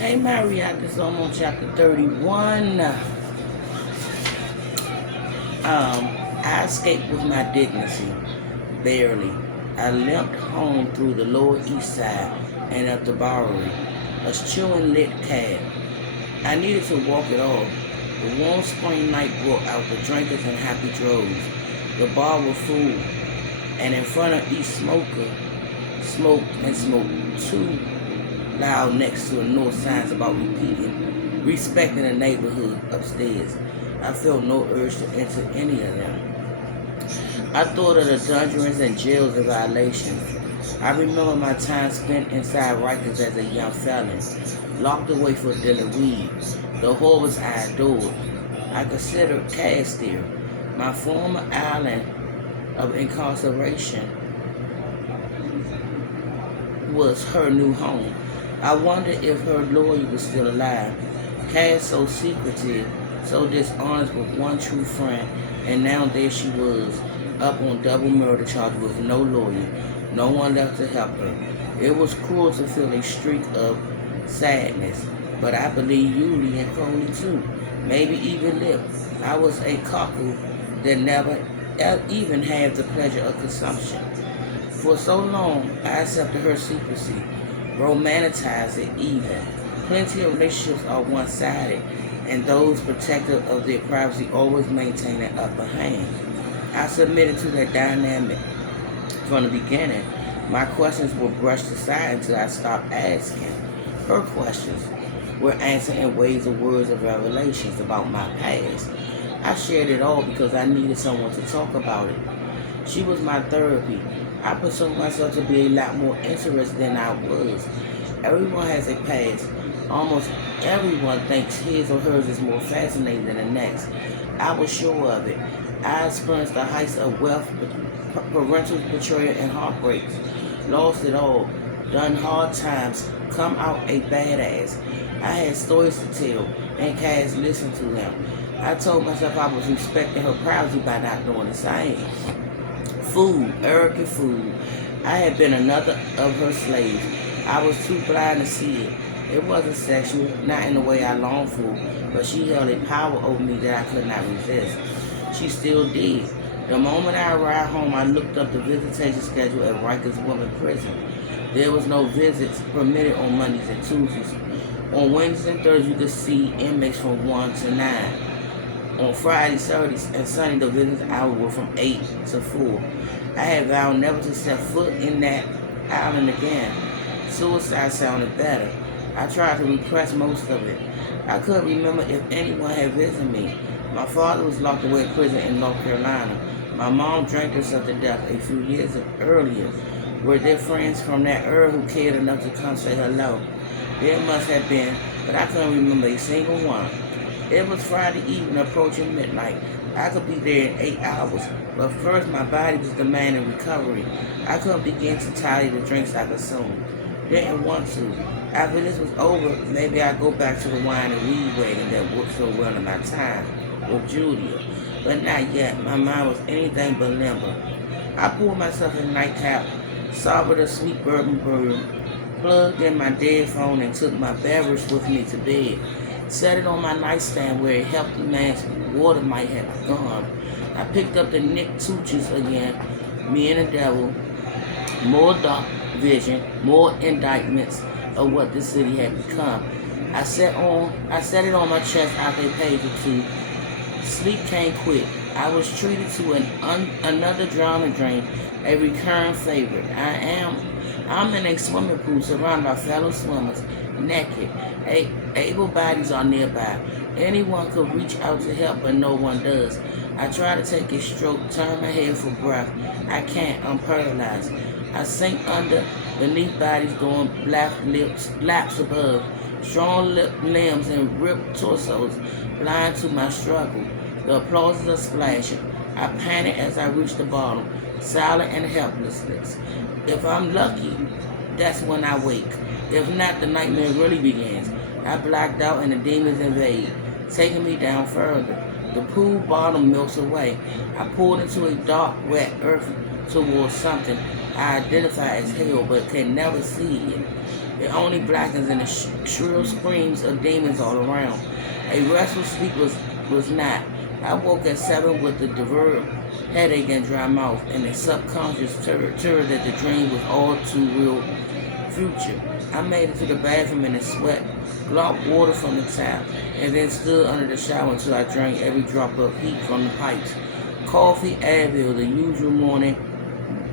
Hey Marriott, this is on chapter 31. I escaped with my dignity, barely. I limped home through the Lower East Side and up the Bowery, a chewing lit cab. I needed to walk it off. The warm spring night brought out the drinkers in happy droves. The bar was full, and in front of each smoker, smoked too loud next to no signs about respecting the neighborhood upstairs. I felt no urge to enter any of them. I thought of the dungeons and jails of violations. I remember my time spent inside Rikers as a young felon, locked away for dealing weed, the horrors I adored. I considered Castile, my former island of incarceration, was her new home. I wondered if her lawyer was still alive. Cass so secretive, so dishonest with one true friend, and now there she was, up on double murder charge with no lawyer, no one left to help her. It was cruel to feel a streak of sadness, but I believe Yulie and Crowley too, maybe even Lip. I was a cockle that never even had the pleasure of consumption. For so long, I accepted her secrecy, romanticized it even. Plenty of relationships are one-sided, and those protective of their privacy always maintain an upper hand. I submitted to that dynamic from the beginning. My questions were brushed aside until I stopped asking. Her questions were answered in ways of words of revelations about my past. I shared it all because I needed someone to talk about it. She was my therapy. I perceived myself to be a lot more interested than I was. Everyone has a past. Almost everyone thinks his or hers is more fascinating than the next. I was sure of it. I experienced the heights of wealth, parental betrayal, and heartbreaks. Lost it all. Done hard times. Come out a badass. I had stories to tell, and Cass listened to them. I told myself I was respecting her privacy by not doing the same. Food, arrogant food. I had been another of her slaves. I was too blind to see it. It wasn't sexual, not in the way I longed for, but she held a power over me that I could not resist. She still did. The moment I arrived home, I looked up the visitation schedule at Rikers Women's Prison. There was no visits permitted on Mondays and Tuesdays. On Wednesdays and Thursdays, you could see inmates from 1 to 9. On Fridays, Saturdays, and Sunday, the visits hours were from 8 to 4. I had vowed never to set foot in that island again. Suicide sounded better. I tried to repress most of it. I couldn't remember if anyone had visited me. My father was locked away in prison in North Carolina. My mom drank herself to death a few years earlier. Were there friends from that era who cared enough to come say hello? There must have been, but I couldn't remember a single one. It was Friday evening approaching midnight. I could be there in 8 hours, but first my body was demanding recovery. I couldn't begin to tally the drinks I consumed. Didn't want to. After this was over, maybe I'd go back to the wine and weed wagon that worked so well in my time with Julia. But not yet. My mind was anything but limber. I pulled myself a nightcap, sobered a sweet bourbon brew, plugged in my dead phone, and took my beverage with me to bed. Set it on my nightstand where a healthy man's water might have gone. I picked up the Nick Tucci's again, Me and the Devil, more dark vision, more indictments of what this city had become. I set it on my chest after a page or two. Sleep came quick. I was treated to another drowning dream, a recurring favorite. I'm in a swimming pool surrounded by fellow swimmers, naked. Able bodies are nearby. Anyone could reach out to help, but no one does. I try to take a stroke, turn my head for breath. I can't. I'm paralyzed. I sink under, beneath bodies going laps above, strong limbs and ripped torsos, blind to my struggle. The applause is splashing. I panic as I reach the bottom, silent and helplessness. If I'm lucky, that's when I wake. If not, the nightmare really begins. I blacked out and the demons invade, taking me down further. The pool bottom melts away. I pulled into a dark, wet earth towards something I identify as hell but can never see it. It only blackens in the shrill screams of demons all around. A restful sleep was not. I woke at 7 with a diverted headache and dry mouth, and a subconscious terror that the dream was all too real future. I made it to the bathroom in a sweat, glopped water from the tap, and then stood under the shower until I drank every drop of heat from the pipes. Coffee, Advil, the usual morning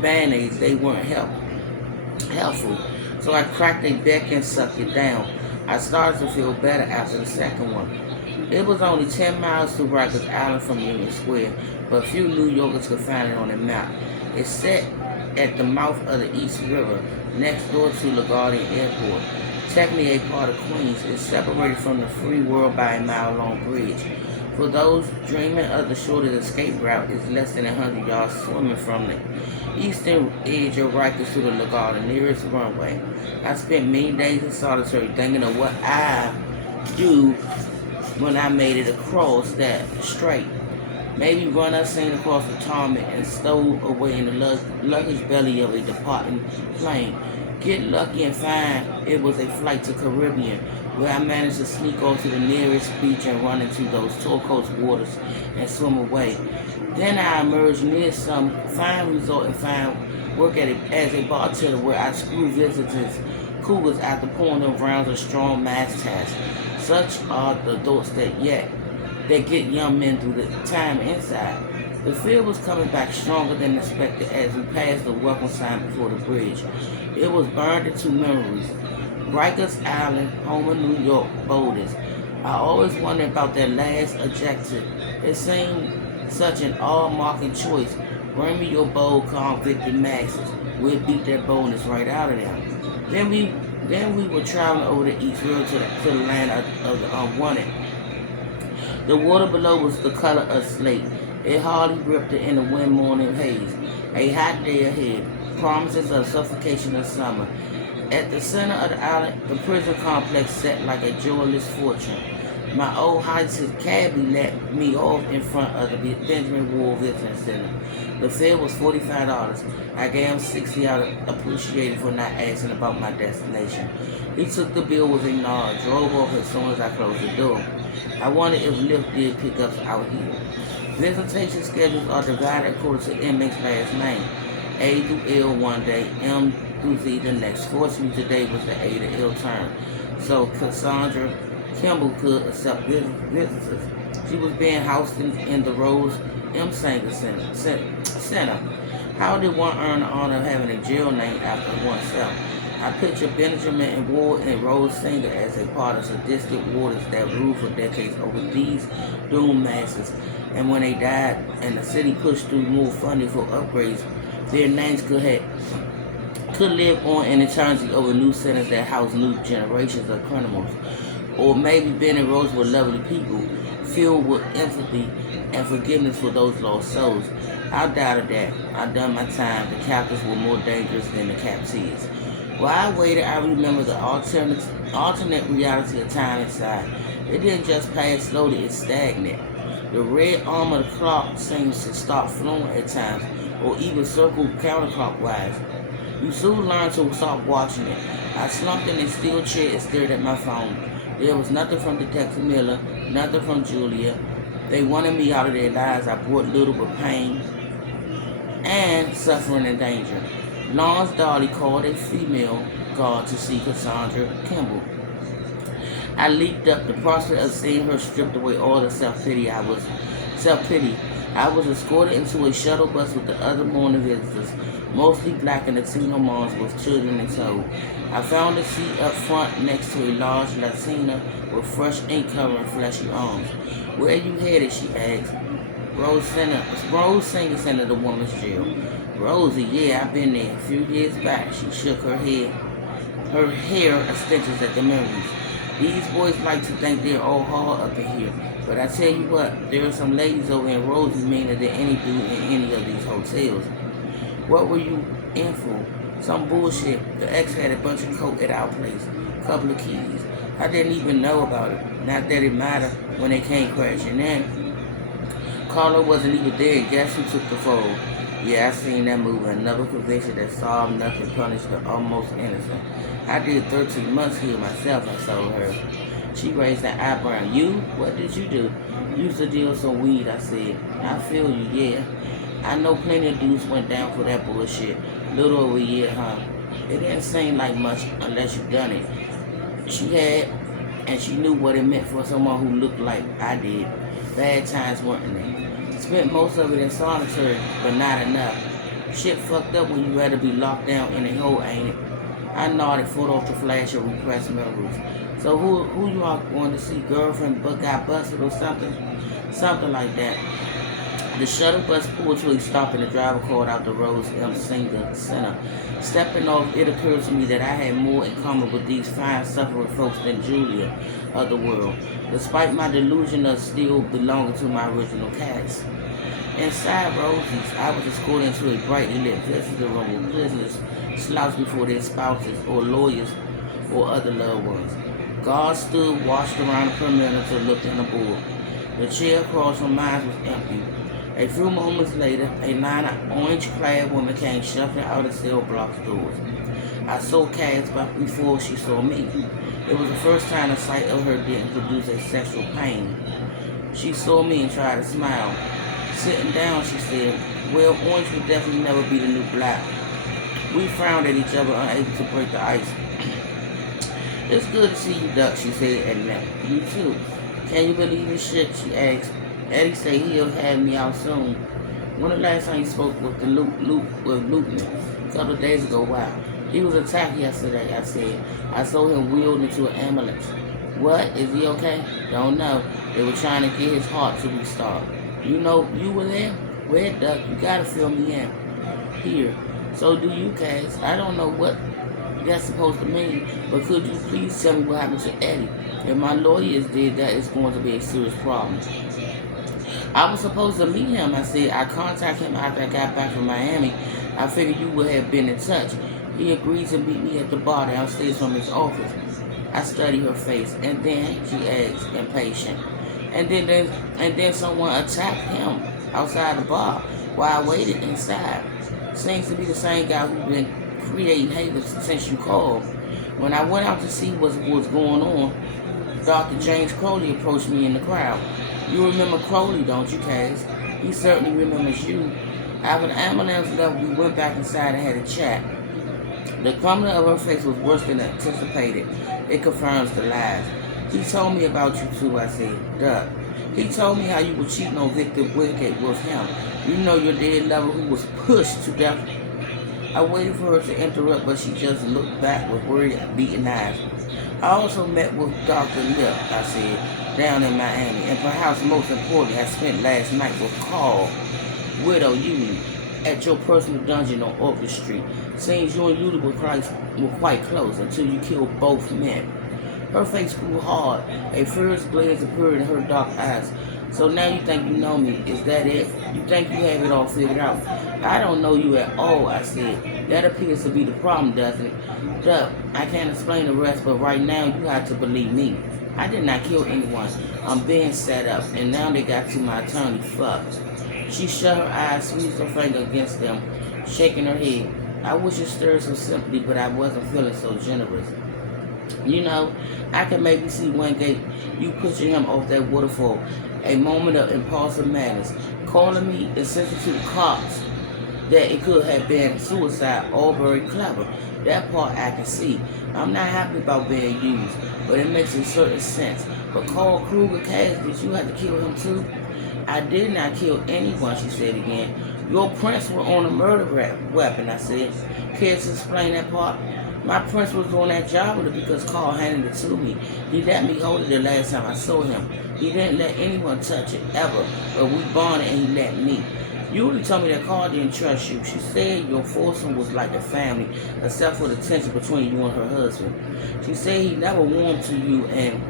band-aids, they weren't helpful. So I cracked a deck and sucked it down. I started to feel better after the second one. It was only 10 miles to Rikers Island from Union Square, but few New Yorkers could find it on a map. It's set at the mouth of the East River, next door to LaGuardia Airport. Technically a part of Queens, it's separated from the free world by a mile-long bridge. For those dreaming of the shortest escape route, it's less than 100 yards swimming from the eastern edge of Rikers to the LaGuardia nearest runway. I spent many days in solitary thinking of what I do when I made it across that strait. Maybe run unseen across the tarmac and stow away in the luggage belly of a departing plane. Get lucky and find it was a flight to Caribbean, where I managed to sneak off to the nearest beach and run into those turquoise waters and swim away. Then I emerged near some fine resort and found work as a bartender where I screw visitors cougars after pouring them rounds of strong mastheads. Such are the thoughts that get young men through the time inside. The fear was coming back stronger than expected as we passed the welcome sign before the bridge. It was burned into memories. Rikers Island, home of New York boldest. I always wondered about that last adjective. It seemed such an all-marking choice. Bring me your bold, convicted masses. We'll beat that boldness right out of them. Then we were traveling over the East River to the land of the unwanted. The water below was the color of slate. It hardly ripped in the wind morning haze. A hot day ahead. Promises of suffocation of summer. At the center of the island, the prison complex sat like a jeweller's fortune. My old high-tech cabbie let me off in front of the Benjamin Ward Visitor Center. The fare was $45. I gave him $60 out of appreciated for not asking about my destination. He took the bill with a nod, drove off as soon as I closed the door. I wondered if Lyft did pickups out here. Visitation schedules are divided according to inmates' last name. A through L one day, M through Z the next. Fortunately, today was the A to L turn, so Cassandra Kimball could accept visitors. She was being housed in the Rose M. Sanger Center. How did one earn the honor of having a jail named after oneself? I picture Benjamin Ward and Rose Singer as a part of sadistic waters that ruled for decades over these doomed masses, and when they died and the city pushed through more funding for upgrades, their names could live on in eternity over new centers that house new generations of criminals. Or maybe Ben and Rose were lovely people, filled with empathy and forgiveness for those lost souls. I doubted that. I'd done my time. The captives were more dangerous than the captives. While I waited, I remember the alternate reality of time inside. It didn't just pass slowly, it stagnated. The red arm of the clock seems to stop flowing at times, or even circle counterclockwise. You soon learn to stop watching it. I slumped in a steel chair and stared at my phone. There was nothing from Detective Miller, nothing from Julia. They wanted me out of their lives. I brought little but pain and suffering and danger. Lawrence Darley called a female guard to see Cassandra Kimball. I leaped up. The prospect of seeing her stripped away all the self-pity. I was escorted into a shuttle bus with the other morning visitors, mostly black and Latino moms with children in tow. I found a seat up front next to a large Latina with fresh ink covering fleshy arms. Where you headed? She asked. Rose Singer Center, the woman's jail. Rosie, yeah, I've been there a few years back. She shook her hair extensions at the memories. These boys like to think they're all hard up in here, but I tell you what, there are some ladies over in Rosie meaner than any dude in any of these hotels. What were you in for? Some bullshit. The ex had a bunch of coke at our place, couple of keys. I didn't even know about it. Not that it mattered when they came crashing in. Carla wasn't even there, and guess who took the fall? Yeah, I seen that movie. Another conviction that solved nothing, punished the almost innocent. I did 13 months here myself, I told her. She raised an eyebrow. You? What did you do? Used to deal some weed, I said. I feel you, yeah. I know plenty of dudes went down for that bullshit. Little over a year, huh? It didn't seem like much unless you done it. She had, and she knew what it meant for someone who looked like I did. Bad times weren't they? Spent most of it in solitary, but not enough. Shit fucked up when you rather be locked down in a hole, ain't it? I nodded, foot off the flash of repressed memories. So who you all going to see? Girlfriend but got busted or something? Something like that. The shuttle bus pulled to a stop and the driver called out the Rose M. Singer Center. Stepping off, it occurred to me that I had more in common with these fine, suffering folks than Julia of the world, despite my delusion of still belonging to my original cast. Inside Rosie's, I was escorted into a brightly lit visitor room with prisoners slouched before their spouses or lawyers or other loved ones. Guards stood watched around the perimeter looked in the board. The chair across from mine was empty. A few moments later, a line of orange-clad women came shuffling out of cell block doors. I saw Cass before she saw me. It was the first time the sight of her didn't produce a sexual pain. She saw me and tried to smile. Sitting down, she said, well, orange will definitely never be the new black. We frowned at each other, unable to break the ice. It's good to see you, Duck, she said, and that. You too. Can you believe this shit, she asked. Eddie said he'll have me out soon. When the last time you spoke with Lukeman? A couple of days ago, wow. He was attacked yesterday, I said. I saw him wheeled into an ambulance. What? Is he okay? Don't know. They were trying to get his heart to restart. You know, you were there? Where, Duck? You gotta fill me in. Here. So do you, Cass. I don't know what that's supposed to mean, but could you please tell me what happened to Eddie? If my lawyers did that, it's going to be a serious problem. I was supposed to meet him, I said. I contacted him after I got back from Miami. I figured you would have been in touch. He agreed to meet me at the bar downstairs from his office. I studied her face, and then she asked, impatient. And then someone attacked him outside the bar while I waited inside. Seems to be the same guy who's been creating hate since you called. When I went out to see what was going on, Dr. James Crowley approached me in the crowd. You remember Crowley, don't you, Cass? He certainly remembers you. After the ambulance left, we went back inside and had a chat. The crumbling of her face was worse than anticipated. It confirms the lies. He told me about you too, I said. Duh. He told me how you were cheating on Victor Wingate with him. You know your dead lover who was pushed to death. I waited for her to interrupt, but she just looked back with worried, beaten eyes. I also met with Dr. Lip, I said, down in Miami, and perhaps most importantly, I spent last night with Carl, Widow Uni, at your personal dungeon on Orchard Street. Seems you and Uni were quite close until you killed both men. Her face grew hard. A fierce blaze appeared in her dark eyes. So now you think you know me. Is that it? You think you have it all figured out? I don't know you at all, I said. That appears to be the problem, doesn't it? Duh, I can't explain the rest, but right now you have to believe me. I did not kill anyone. I'm being set up, and now they got to my attorney. Fuck. She shut her eyes, squeezed her finger against them, shaking her head. I wish it stirred so simply, but I wasn't feeling so generous. You know, I can maybe see Wingate, you pushing him off that waterfall. A moment of impulsive madness. Calling me insisting to the cops that it could have been suicide, all very clever. That part I can see. I'm not happy about being used, but it makes a certain sense. But Carl Kruger, Cass, did you have to kill him too? I did not kill anyone, she said again. Your prints were on a murder weapon, I said. Care to explain that part? My prints was on that job with it because Carl handed it to me. He let me hold it the last time I saw him. He didn't let anyone touch it, ever, but we bonded and he let me. Yuli told me that Carl didn't trust you. She said your foursome was like a family, except for the tension between you and her husband. She said he never warmed to you, and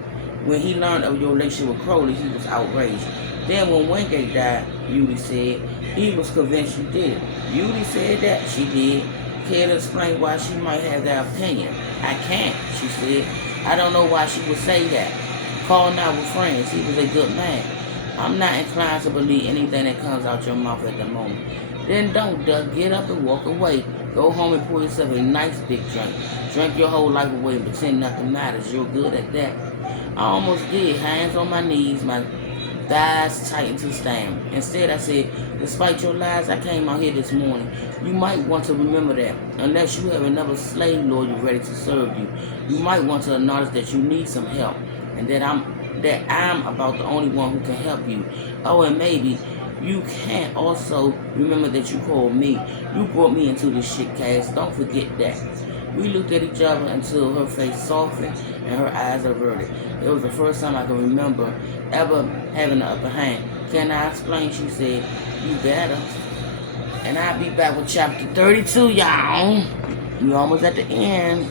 when he learned of your relationship with Crowley, he was outraged. Then when Wingate died, Yuli said, he was convinced you did it. Yuli said that she did. Care to explain why she might have that opinion? I can't, she said. I don't know why she would say that. Carl and I were friends. He was a good man. I'm not inclined to believe anything that comes out your mouth at the moment. then don't duck. Get up and walk away. Go home and pour yourself a nice big drink. Drink your whole life away and pretend nothing matters. You're good at that. I almost did. Hands on my knees, my thighs tightened to stand. Instead, I said, despite your lies, I came out here this morning. You might want to remember that. Unless you have another slave lawyer ready to serve you, you might want to acknowledge that you need some help, and that I'm about the only one who can help you. Oh, and maybe you can also remember that you called me. You brought me into this shit, Cass. Don't forget that. We looked at each other until her face softened and her eyes averted. It was the first time I can remember ever having the upper hand. Can I explain? She said. You better. And I'll be back with chapter 32, y'all. We almost at the end.